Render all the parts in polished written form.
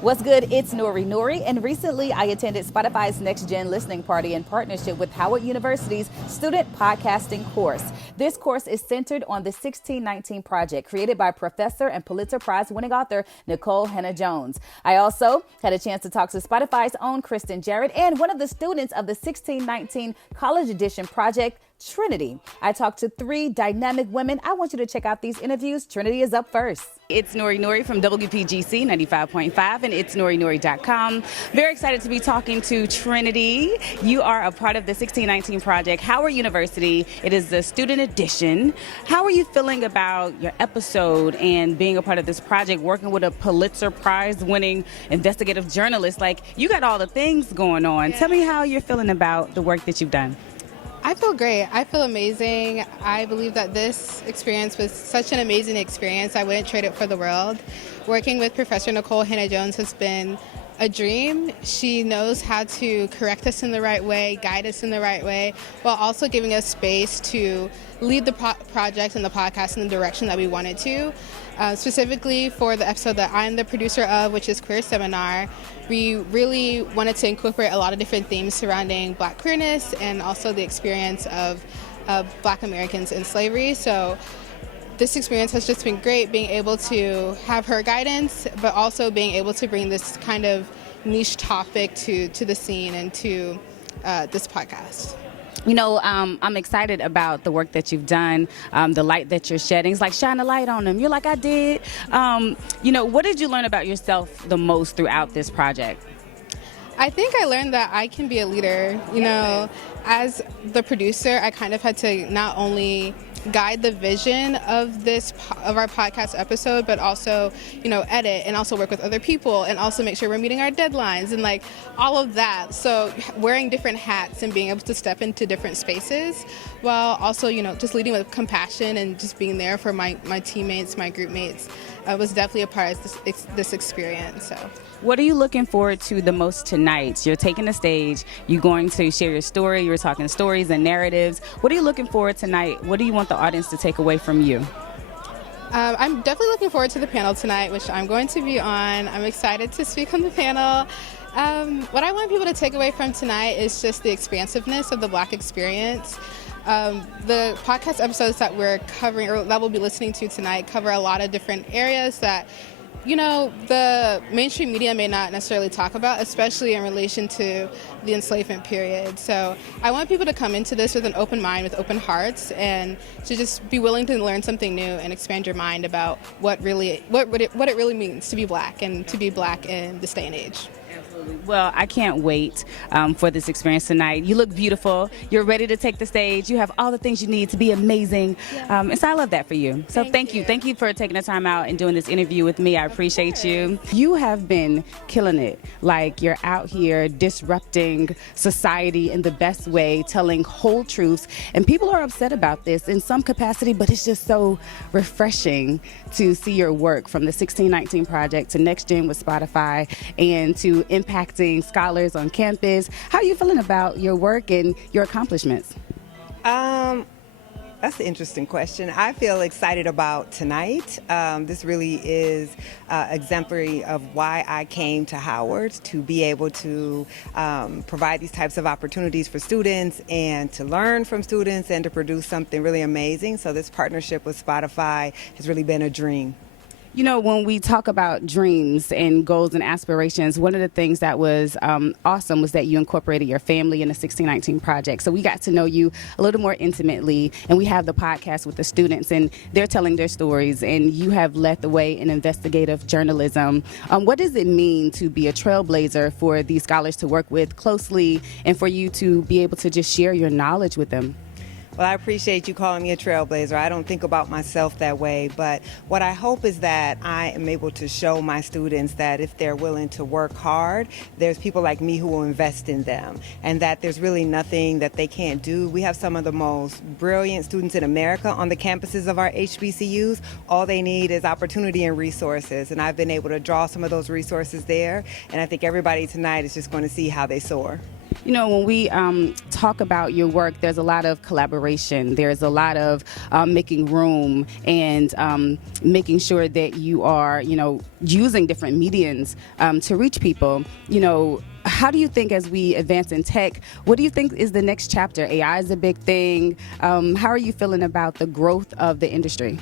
What's good? It's Nori, and recently I attended Spotify's NextGen listening party in partnership with Howard University's student podcasting course. This course is centered on the 1619 Project, created by Professor and Pulitzer Prize-winning author Nikole Hannah-Jones. I also had a chance to talk to Spotify's own Kristin, Jarrett, and one of the students of the 1619 College Edition Project, Trinity. I talked to three dynamic women. I want you to check out these interviews. Trinity is up first. It's Nori from WPGC 95.5 and itsnorinori.com. Very excited to be talking to Trinity. You are a part of the 1619 Project, Howard University. It is the student edition. How are you feeling about your episode and being a part of this project, working with a Pulitzer Prize-winning investigative journalist? Like, you got all the things going on. Tell me how you're feeling about the work that you've done. I feel great. I feel amazing. I believe that this experience was such an amazing experience. I wouldn't trade it for the world. Working with Professor Nikole Hannah-Jones has been a dream. She knows how to correct us in the right way, guide us in the right way, while also giving us space to lead the project and the podcast in the direction that we wanted to. Specifically for the episode that I'm the producer of, which is Queer Seminar, we really wanted to incorporate a lot of different themes surrounding Black queerness and also the experience of Black Americans in slavery. So this experience has just been great, being able to have her guidance, but also being able to bring this kind of niche topic to the scene and to this podcast. You know, I'm excited about the work that you've done, the light that you're shedding. It's like, shine a light on them. You're like, I did. What did you learn about yourself the most throughout this project? I think I learned that I can be a leader. As the producer, I kind of had to not only guide the vision of our podcast episode, but also, edit and also work with other people and also make sure we're meeting our deadlines and like all of that. So wearing different hats and being able to step into different spaces while also, just leading with compassion and just being there for my teammates, my group mates, was definitely a part of this experience. So. What are you looking forward to the most tonight? You're taking the stage, you're going to share your story, you're talking stories and narratives. What are you looking forward tonight? What do you want the audience to take away from you? I'm definitely looking forward to the panel tonight, which I'm going to be on. I'm excited to speak on the panel. What I want people to take away from tonight is just the expansiveness of the Black experience. The podcast episodes that we're covering, or that we'll be listening to tonight, cover a lot of different areas that the mainstream media may not necessarily talk about, especially in relation to the enslavement period. So I want people to come into this with an open mind, with open hearts, and to just be willing to learn something new and expand your mind about what it really means to be Black and to be Black in this day and age. Well, I can't wait for this experience tonight. You look beautiful. You're ready to take the stage. You have all the things you need to be amazing. Yeah. And so I love that for you. So thank you. Thank you for taking the time out and doing this interview with me. I appreciate you. You have been killing it. Like, you're out here disrupting society in the best way, telling whole truths. And people are upset about this in some capacity, but it's just so refreshing to see your work from the 1619 Project to NextGen with Spotify and to impacting scholars on campus. How are you feeling about your work and your accomplishments? That's an interesting question. I feel excited about tonight. This really is exemplary of why I came to Howard, to be able to provide these types of opportunities for students and to learn from students and to produce something really amazing. So this partnership with Spotify has really been a dream. When we talk about dreams and goals and aspirations, one of the things that was awesome was that you incorporated your family in the 1619 Project. So we got to know you a little more intimately, and we have the podcast with the students, and they're telling their stories, and you have led the way in investigative journalism. What does it mean to be a trailblazer for these scholars to work with closely and for you to be able to just share your knowledge with them? Well, I appreciate you calling me a trailblazer. I don't think about myself that way, but what I hope is that I am able to show my students that if they're willing to work hard, there's people like me who will invest in them, and that there's really nothing that they can't do. We have some of the most brilliant students in America on the campuses of our HBCUs. All they need is opportunity and resources, and I've been able to draw some of those resources there, and I think everybody tonight is just going to see how they soar. You know, when we talk about your work, there's a lot of collaboration. There's a lot of making room and making sure that you are, using different mediums to reach people. How do you think as we advance in tech, what do you think is the next chapter? AI is a big thing. How are you feeling about the growth of the industry?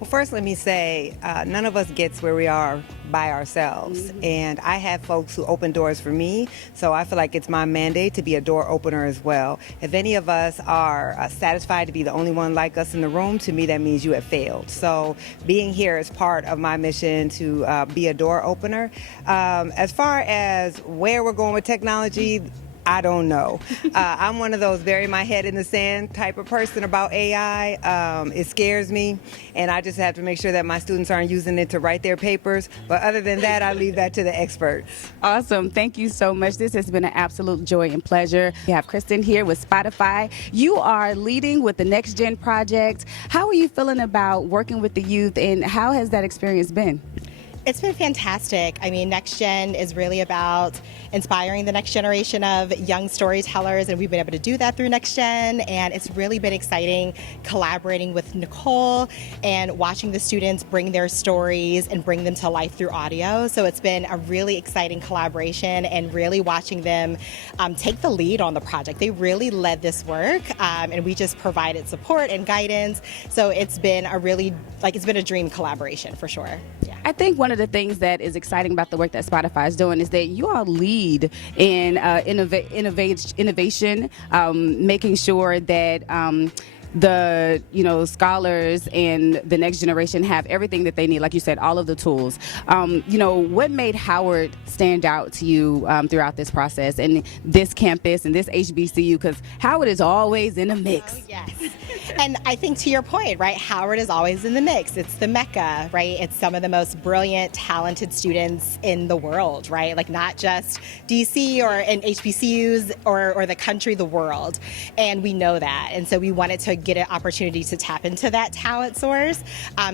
Well, first, let me say, none of us gets where we are by ourselves. And I have folks who open doors for me, so I feel like it's my mandate to be a door opener as well. If any of us are satisfied to be the only one like us in the room, to me that means you have failed. So being here is part of my mission to be a door opener. As far as where we're going with technology, I don't know. I'm one of those bury my head in the sand type of person about AI. It scares me, and I just have to make sure that my students aren't using it to write their papers. But other than that, I leave that to the experts. Awesome. Thank you so much. This has been an absolute joy and pleasure. We have Kristin here with Spotify. You are leading with the NextGen project. How are you feeling about working with the youth, and how has that experience been? It's been fantastic. I mean, NextGen is really about inspiring the next generation of young storytellers, and we've been able to do that through NextGen, and it's really been exciting collaborating with Nikole and watching the students bring their stories and bring them to life through audio. So it's been a really exciting collaboration, and really watching them take the lead on the project. They really led this work, and we just provided support and guidance. So it's been it's been a dream collaboration for sure. Yeah. I think one of the things that is exciting about the work that Spotify is doing is that you all lead in innovation, making sure that the scholars and the next generation have everything that they need, like you said, all of the tools. What made Howard stand out to you throughout this process and this campus and this HBCU? Because Howard is always in the mix. Oh, yes. And I think to your point, right, Howard is always in the mix. It's the Mecca, right? It's some of the most brilliant, talented students in the world, right? Like not just DC or in HBCUs or the country, the world. And we know that. And so we wanted to get an opportunity to tap into that talent source.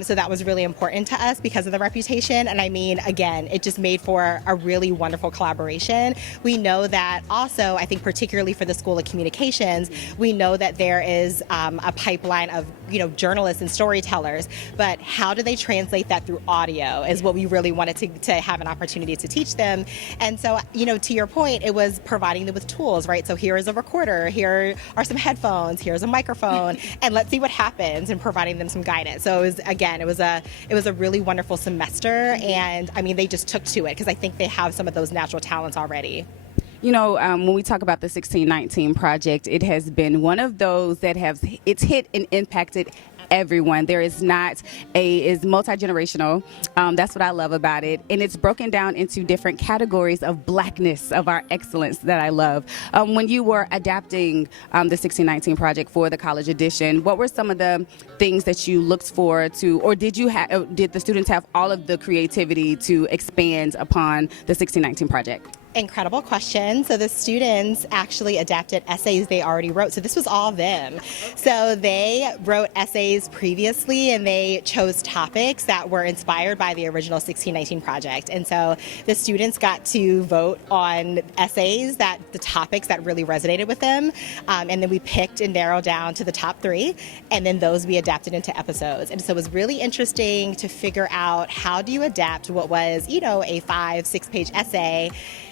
So that was really important to us because of the reputation. And I mean, again, it just made for a really wonderful collaboration. We know that also, I think particularly for the School of Communications, we know that there is a pipeline of journalists and storytellers, but how do they translate that through audio is what we really wanted to have an opportunity to teach them. And so, to your point, it was providing them with tools, right? So here is a recorder, here are some headphones, here's a microphone, and let's see what happens, and providing them some guidance. So it was a really wonderful semester, and I mean, they just took to it because I think they have some of those natural talents already. When we talk about the 1619 project, it has been one of those that it's hit and impacted everyone. There is is multi-generational. That's what I love about it. And it's broken down into different categories of blackness, of our excellence that I love. When you were adapting the 1619 project for the college edition, what were some of the things that you looked for to, or did the students have all of the creativity to expand upon the 1619 project? Incredible question. So the students actually adapted essays they already wrote. So this was all them. So they wrote essays previously, and they chose topics that were inspired by the original 1619 project. And so the students got to vote on essays, the topics that really resonated with them. And then we picked and narrowed down to the top 3, and then those we adapted into episodes. And so it was really interesting to figure out, how do you adapt what was, a 5-6 page essay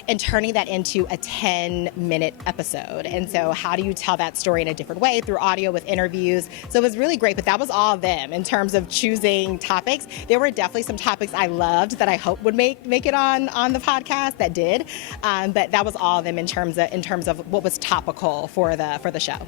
and turning that into a 10-minute episode. And so how do you tell that story in a different way through audio with interviews? So it was really great, but that was all them in terms of choosing topics. There were definitely some topics I loved that I hope would make it on the podcast that did, but that was all them in terms of what was topical for the show.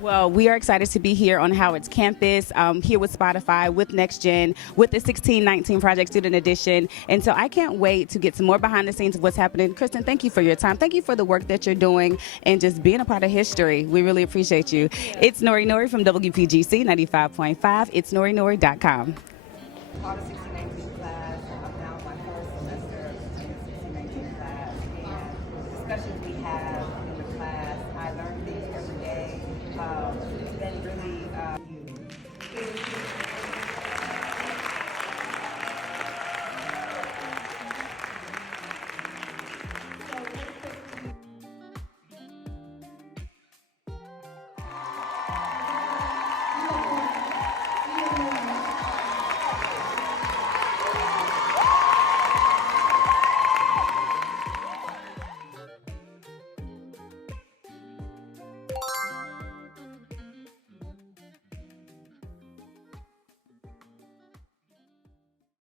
Well, we are excited to be here on Howard's campus, here with Spotify, with NextGen, with the 1619 Project Student Edition. And so I can't wait to get some more behind the scenes of what's happening. Kristin, thank you for your time. Thank you for the work that you're doing and just being a part of history. We really appreciate you. It's Nori from WPGC 95.5. It's norinori.com. All the 1619.